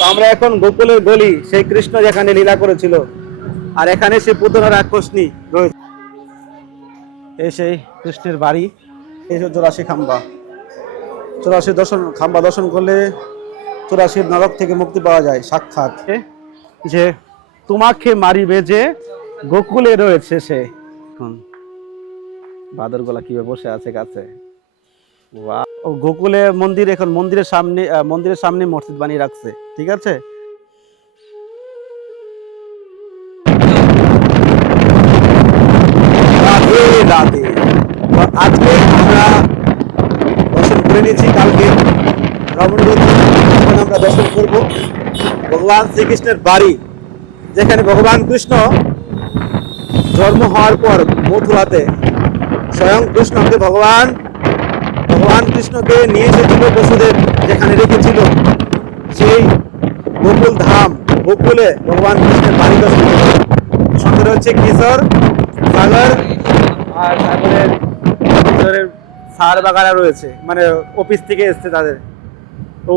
তো আমরা এখন গোকুলের গলি, সেই কৃষ্ণ যেখানে লীলা করেছিল। আর এখানে সে পুতনা রাক্ষসনী রয়েছে। এই সেই কৃষ্ণের বাড়ি। এই চৌরাশি খাম্বা। চৌরাশি দর্শন, খাম্বা দর্শন করলে চৌরাশির নরক থেকে মুক্তি পাওয়া যায়, সাক্ষাৎ। যে তোমাকে মারিবে যে গোকুলে রয়েছে সে। এখন বাদর গলা কীভাবে বসে আছে কাছে? বাহ! গোকুলে মন্দির এখন মন্দিরের সামনে মন্দিরের সামনে মসজিদ বানিয়ে রাখছে, ঠিক আছে? আজকে আমরা দর্শন করে নিয়েছি, কালকে রমণগঞ্জ আমরা দর্শন করব, ভগবান শ্রীকৃষ্ণের বাড়ি, যেখানে ভগবান কৃষ্ণ জন্ম হওয়ার পর মথুরাতে স্বয়ং কৃষ্ণকে ভগবান ভগবান কৃষ্ণকে নিয়ে এসেছিল বসুদেব, যেখানে রেখেছিল সেই গোকুল ধাম। গোকুলে ভগবান কৃষ্ণের বাড়ি করব। সঙ্গে রয়েছে কিশোর, সাগর, আর সাগরের কিশোরের সার বাগারা রয়েছে। মানে অফিস থেকে এসছে তাদের। তো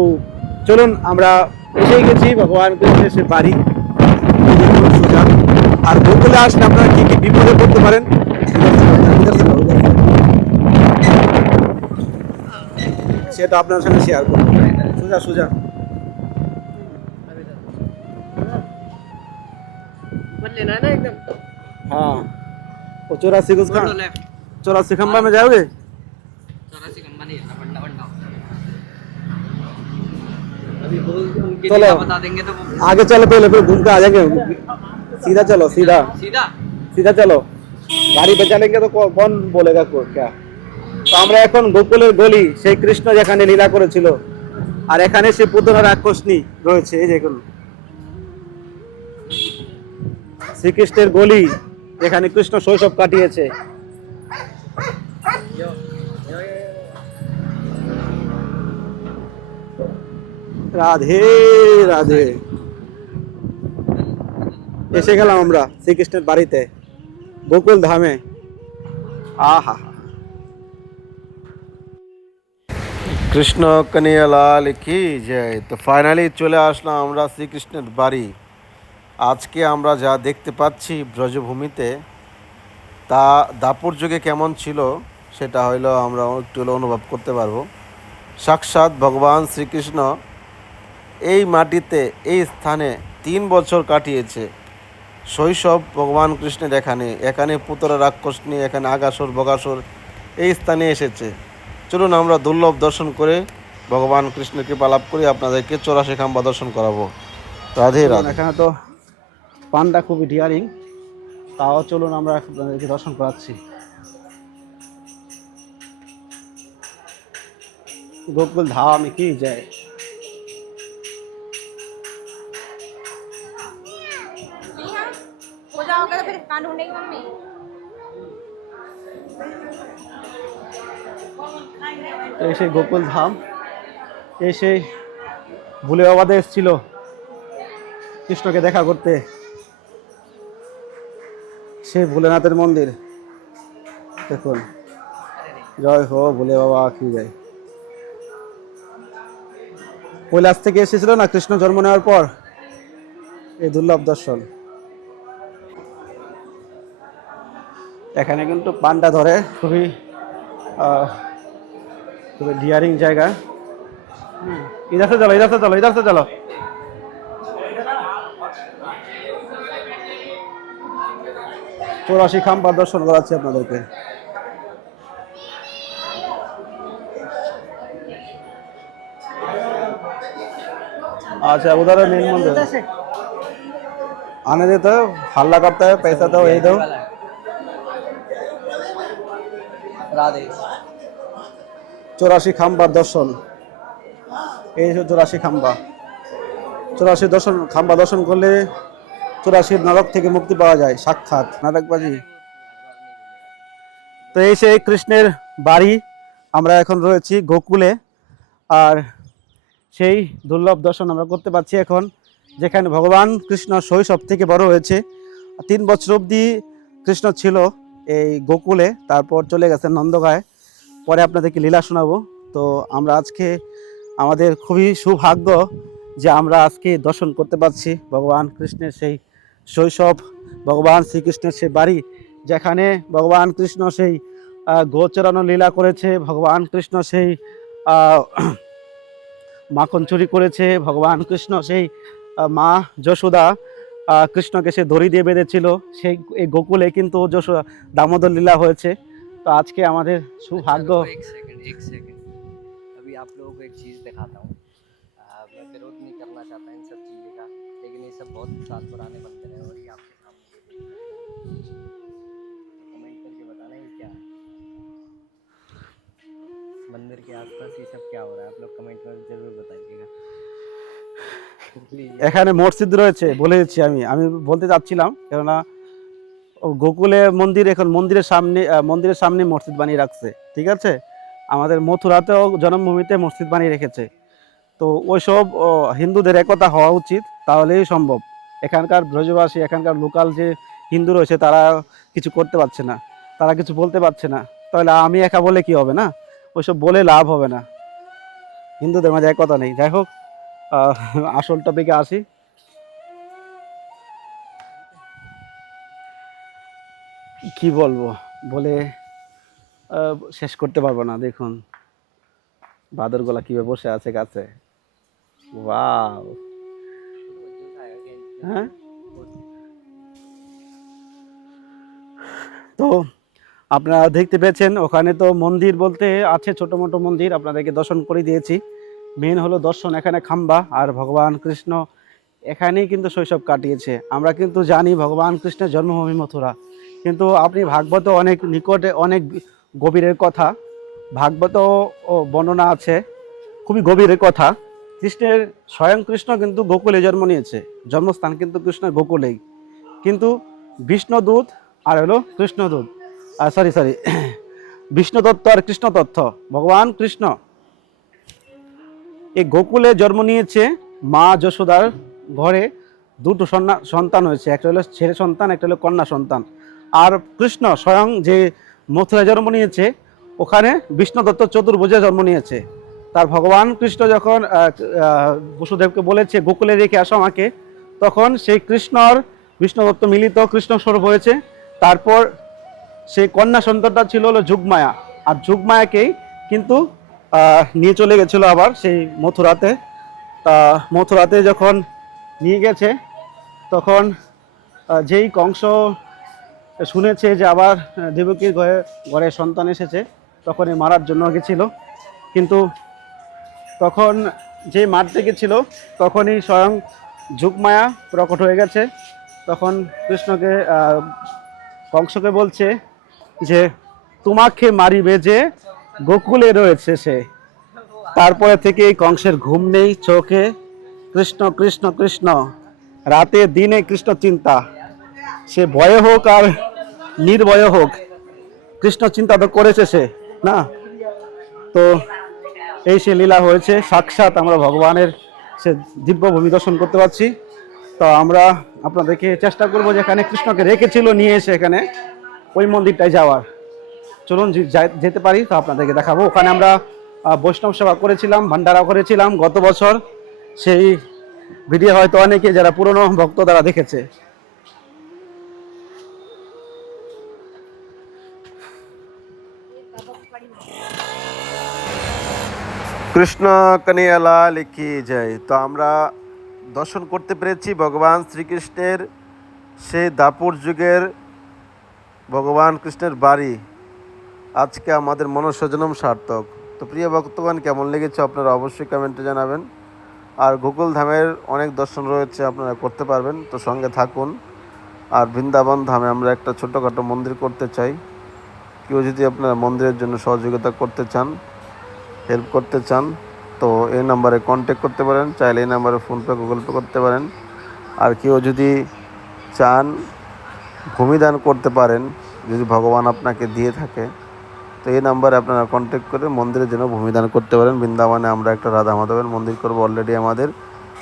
চলুন, আমরা এসেই গেছি ভগবান কৃষ্ণের সে বাড়ি। সোজা। আর গোকুলে আসলে আপনারা কি কি বিপদে পড়তে পারেন? সেটা আপনার সঙ্গে শেয়ার করবো সোজা সোজা लेना है ना एकदम हाँ वो चौरासी को दोनों लेफ्ट चौरासी खंबा में जाओगे चौरासी खंबा नहीं है बंडा बंडा अभी बोल उनकी चलो। जगह बता देंगे तो वो आगे चलो पहले फिर घूम के आ जाएंगे सीधा चलो सीधा सीधा सीधा चलो গাড়ি বেচা লেগে তো কো- কোন বলেগা কো- ক্যা আমরা এখন গোকুলের গলি, সেই কৃষ্ণ যেখানে লীলা করেছিল। আর এখানে সে পুতনা রাক্ষসনী রয়েছে, এই দেখুন। শ্রীকৃষ্ণের গলি, যেখানে কৃষ্ণ শৈশব কাটিয়েছে। রাধে রাধে। এসে গেলাম আমরা শ্রীকৃষ্ণের বাড়িতে, গোকুল ধামে। আহা। কৃষ্ণ কনিয়ালাল কি জয়। তো ফাইনালি চলে আসলাম আমরা শ্রীকৃষ্ণের বাড়ি। আজকে আমরা যা দেখতে পাচ্ছি ব্রজভূমিতে, তা দাপুর যুগে কেমন ছিল সেটা হইল আমরা একটু অনুভব করতে পারব। সাক্ষাৎ ভগবান শ্রীকৃষ্ণ এই মাটিতে, এই স্থানে তিন বছর কাটিয়েছে। শৈশব ভগবান কৃষ্ণের এখানে এখানে পুতরা রাক্ষস নিয়ে, এখানে আগাসুর, বগাসুর এই স্থানে এসেছে। চলুন আমরা দুর্লভ দর্শন করে ভগবান কৃষ্ণের কৃপা লাভ করি আপনাদেরকে চৌরাশি খাম্বা দর্শন করাবো রাধে রাধে এখানে তো পান্ডা খুবই ডিয়ারিং তাও চলুন আমরা আপনাদেরকে দর্শন করাচ্ছি গোকুল ধাম কি যায় हो जाओगे तो फिर कान ढूंढेगी मम्मी তো গোকুল ধাম এই সেই ভুলে বাবাদে এসেছিল কৃষ্ণকে দেখা করতে। সেই ভোলেনাথের মন্দির। দেখুন। জয় হো ভোলে বাবা, কি যায় কৈলাস থেকে এসেছিল না কৃষ্ণ জন্ম নেওয়ার পর? এই দুর্লভ দর্শন। এখানে কিন্তু পান্ডা ধরে। খুবই আহ, খুবই ডিয়ারিং জায়গা হুম, इधर से चलो इधर से चलो इधर से चलो চৌরাশি খাম্বা দর্শন করাচ্ছি আপনাদেরকে अच्छा उधर है मेन मंदिर आने देते हो हल्ला करता है पैसा दो यही दो राधे চৌরাশি খাম্বার দর্শন। এই চৌরাশি খাম্বা। চৌরাশি দর্শন, খাম্বা দর্শন করলে চৌরাশির নরক থেকে মুক্তি পাওয়া যায়, সাক্ষাৎ। নাটকবাজি তো এই সেই কৃষ্ণের বাড়ি, আমরা এখন রয়েছি গোকুলে। আর সেই দুর্লভ দর্শন আমরা করতে পারছি এখন, যেখানে ভগবান কৃষ্ণ শৈশব থেকে বড় হয়েছে। তিন বছর অবধি কৃষ্ণ ছিল এই গোকুলে, তারপর চলে গেছে নন্দগায়। পরে আপনাদেরকে লীলা শোনাবো। তো আমরা আজকে আমাদের খুবই সৌভাগ্য যে আমরা আজকে দর্শন করতে পারছি ভগবান কৃষ্ণের সেই শৈশব, ভগবান শ্রীকৃষ্ণের সেই বাড়ি, যেখানে ভগবান কৃষ্ণ সেই গোচরানো লীলা করেছে, ভগবান কৃষ্ণ সেই মাখন চুরি করেছে, ভগবান কৃষ্ণ সেই মা যশোদা কৃষ্ণকে সে দড়ি দিয়ে বেঁধেছিল। সেই এই গোকুলে কিন্তু যশোদা, দামোদর লীলা হয়েছে। তো আজকে আমাদের সৌভাগ্য अच्छा, रुको, एक सेकंड एक सेकंड अभी आप लोगों को एक चीज़ दिखाता हूँ आ, मैं विरोध नहीं करना चाहता इन सब चीज़ों का लेकिन ये सब बहुत साल पुराने मंदिर हैं और ये आपके सामने कमेंट करके बताना ये क्या है मंदिर के आसपास ये सब क्या हो रहा है आप लोग कमेंट में जरूर बताइएगा प्लीज এখানে মসজিদ রয়েছে বলে দিচ্ছি আমি আমি বলতে চাচ্ছিলাম কেননা ও গোকুলে মন্দির এখন মন্দিরের সামনে মন্দিরের সামনে মসজিদ বানিয়ে রাখছে, ঠিক আছে? আমাদের মথুরাতেও জন্মভূমিতে মসজিদ বানিয়ে রেখেছে। তো ওইসব হিন্দুদের একতা হওয়া উচিত, তাহলেই সম্ভব। এখানকার ব্রজবাসী, এখানকার লোকাল যে হিন্দু রয়েছে, তারা কিছু করতে পারছে না, তারা কিছু বলতে পারছে না। তাহলে আমি একা বলে কি হবে না? ওইসব বলে লাভ হবে না। হিন্দুদের মাঝে একতা নেই। যাই হোক আসল টপিকে আসি। কি বলব? বলে শেষ করতে পারব না, দেখুন। বাদরগোলা কীভাবে বসে আছে ওয়াও। হ্যাঁ? তো, আপনারা দেখতে পেয়েছেন, ওখানে তো মন্দির বলতে আছে, ছোট মোটো মন্দির, আপনাদেরকে দর্শন করে দিয়েছি। মেন হলো দর্শন, এখানে খাম্বা, আর ভগবান কৃষ্ণ এখানেই কিন্তু শৈশব কাটিয়েছে। আমরা কিন্তু জানি ভগবান কৃষ্ণের জন্মভূমি মথুরা। কিন্তু আপনি ভাগবত অনেক নিকটে অনেক গভীরের কথা। ভাগবত ও বর্ণনা আছে, খুবই গভীরের কথা। কৃষ্ণের স্বয়ং কৃষ্ণ কিন্তু গোকুলে জন্ম নিয়েছে। জন্মস্থান কিন্তু কৃষ্ণের গোকুলেই। কিন্তু বিষ্ণুদূত, আর হলো কৃষ্ণদূত আর সরি সরি বিষ্ণু তত্ত্ব আর কৃষ্ণ তত্ত্ব ভগবান কৃষ্ণ। এই গোকুলে জন্ম নিয়েছে মা যশোদার ঘরে দুটো সন্তান হয়েছে একটা হলো ছেলে সন্তান, একটা হলো কন্যা সন্তান। আর কৃষ্ণ স্বয়ং যে মথুরায় জন্ম নিয়েছে, ওখানে বিষ্ণু দত্ত চতুর্ভুজে জন্ম নিয়েছে। তার ভগবান কৃষ্ণ যখন বসুদেবকে বলেছে, গোকুলে রেখে আসো আমাকে, তখন সেই কৃষ্ণর, বিষ্ণু দত্ত মিলিত কৃষ্ণ স্বরূপ হয়েছে। তারপর সেই কন্যা সন্তানটা ছিল হলো যুগমায়া। আর যুগমায়াকেই কিন্তু নিয়ে চলে গেছিল আবার সেই মথুরাতে। তা মথুরাতে যখন নিয়ে গেছে, তখন যেই কংস শুনেছে যে আবার দেবকীর ঘরে ঘরে সন্তান এসেছে, তখন এ মারার জন্য গেছিল। কিন্তু তখন যে মারতে গেছিল, তখনই স্বয়ং যুগমায়া প্রকট হয়ে গেছে। তখন কৃষ্ণকে কংসকে বলছে যে, তোমাকে মারিবে যে গোকুলে রয়েছে সে। তারপরে থেকে এই কংসের ঘুম নেই, চোখে। কৃষ্ণ কৃষ্ণ কৃষ্ণ। রাতে, দিনে কৃষ্ণ চিন্তা। সে ভয়ে হোক আর নির্ভয়ে হোক। কৃষ্ণ চিন্তা তো করেছে সে, না? তো এই সে লীলা হয়েছে, সাক্ষাৎ আমরা ভগবানের সে দিব্য ভূমি দর্শন করতে পারছি। তো আমরা আপনাদেরকে চেষ্টা করব যেখানে কৃষ্ণকে রেখেছিল নিয়ে এসে এখানে, ওই মন্দিরটায় যাওয়ার। চলুন যেতে পারি, তো আপনাদেরকে দেখাবো। ওখানে আমরা বৈষ্ণব সেবা করেছিলাম ভান্ডারা করেছিলাম গত বছর। সেই ভিডিও হয়তো অনেকে যারা পুরনো ভক্ত তারা দেখেছে। কৃষ্ণ কনিয়ালা লিখি যায় তো আমরা দর্শন করতে পেরেছি ভগবান শ্রীকৃষ্ণের সেই দাপুর যুগের ভগবান কৃষ্ণের বাড়ি। আজকে আমাদের মনসজনম সার্থক। তো প্রিয় ভক্তগণ, কেমন লেগেছে আপনারা অবশ্যই কমেন্টে জানাবেন। আর গোকুল ধামের অনেক দর্শন রয়েছে, আপনারা করতে পারবেন। তো সঙ্গে থাকুন। আর বৃন্দাবন ধামে আমরা একটা ছোটোখাটো মন্দির করতে চাই। কেউ যদি আপনারা মন্দিরের জন্য সহযোগিতা করতে চান হেল্প করতে চান, তো এই নাম্বারে কন্ট্যাক্ট করতে পারেন। চাইলে এই নাম্বারে ফোনপে গুগল পে করতে পারেন। আর কেউ যদি চান ভূমিদান করতে পারেন, যদি ভগবান আপনাকে দিয়ে থাকে, তো এই নাম্বারে আপনারা কন্ট্যাক্ট করে মন্দিরের জন্য ভূমিদান করতে পারেন। বৃন্দাবনে আমরা একটা রাধা মাধবের মন্দির করব অলরেডি আমাদের।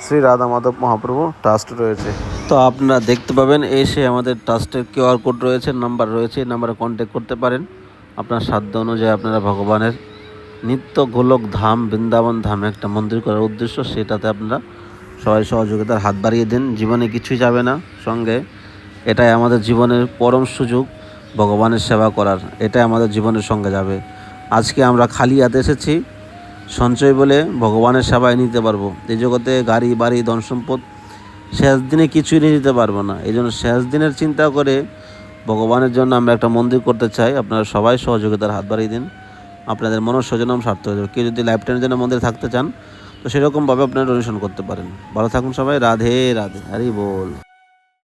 শ্রী রাধা মাধব মহাপ্রভু ট্রাস্ট রয়েছে। তো আপনারা দেখতে পাবেন, এসে আমাদের ট্রাস্টের কিউআর কোড রয়েছে নাম্বার রয়েছে, এই নাম্বারে কন্ট্যাক্ট করতে পারেন। আপনার সাধ্য অনুযায়ী আপনারা ভগবানের নিত্য গোলক ধাম বৃন্দাবন ধামে একটা মন্দির করার উদ্দেশ্য, সেটাতে আপনারা সবাই সহযোগিতার হাত বাড়িয়ে দিন। জীবনে কিছুই যাবে না, সঙ্গে এটাই আমাদের জীবনের পরম সুযোগ, ভগবানের সেবা করার, এটাই আমাদের জীবনের সঙ্গে যাবে। আজকে আমরা খালি হাতে এসেছি, সঞ্চয় বলে ভগবানের সেবায় নিতে পারব। এই জগতে গাড়ি, বাড়ি ধন সম্পদ শেষ দিনে কিছুই নিয়ে যেতে পারব না। এই জন্য শেষ দিনের চিন্তা করে ভগবানের জন্য আমরা একটা মন্দির করতে চাই। আপনারা সবাই সহযোগিতার হাত বাড়িয়ে দিন। আপনাদের মনস্বজনম স্বার্থ হয়ে যাবে। কেউ যদি লাইফ টাইমের জন্য মন্দিরে থাকতে চান, তো সেরকমভাবে আপনারা ডোনেশন করতে পারেন। ভালো থাকুন সবাই। রাধে রাধে। হরি বল।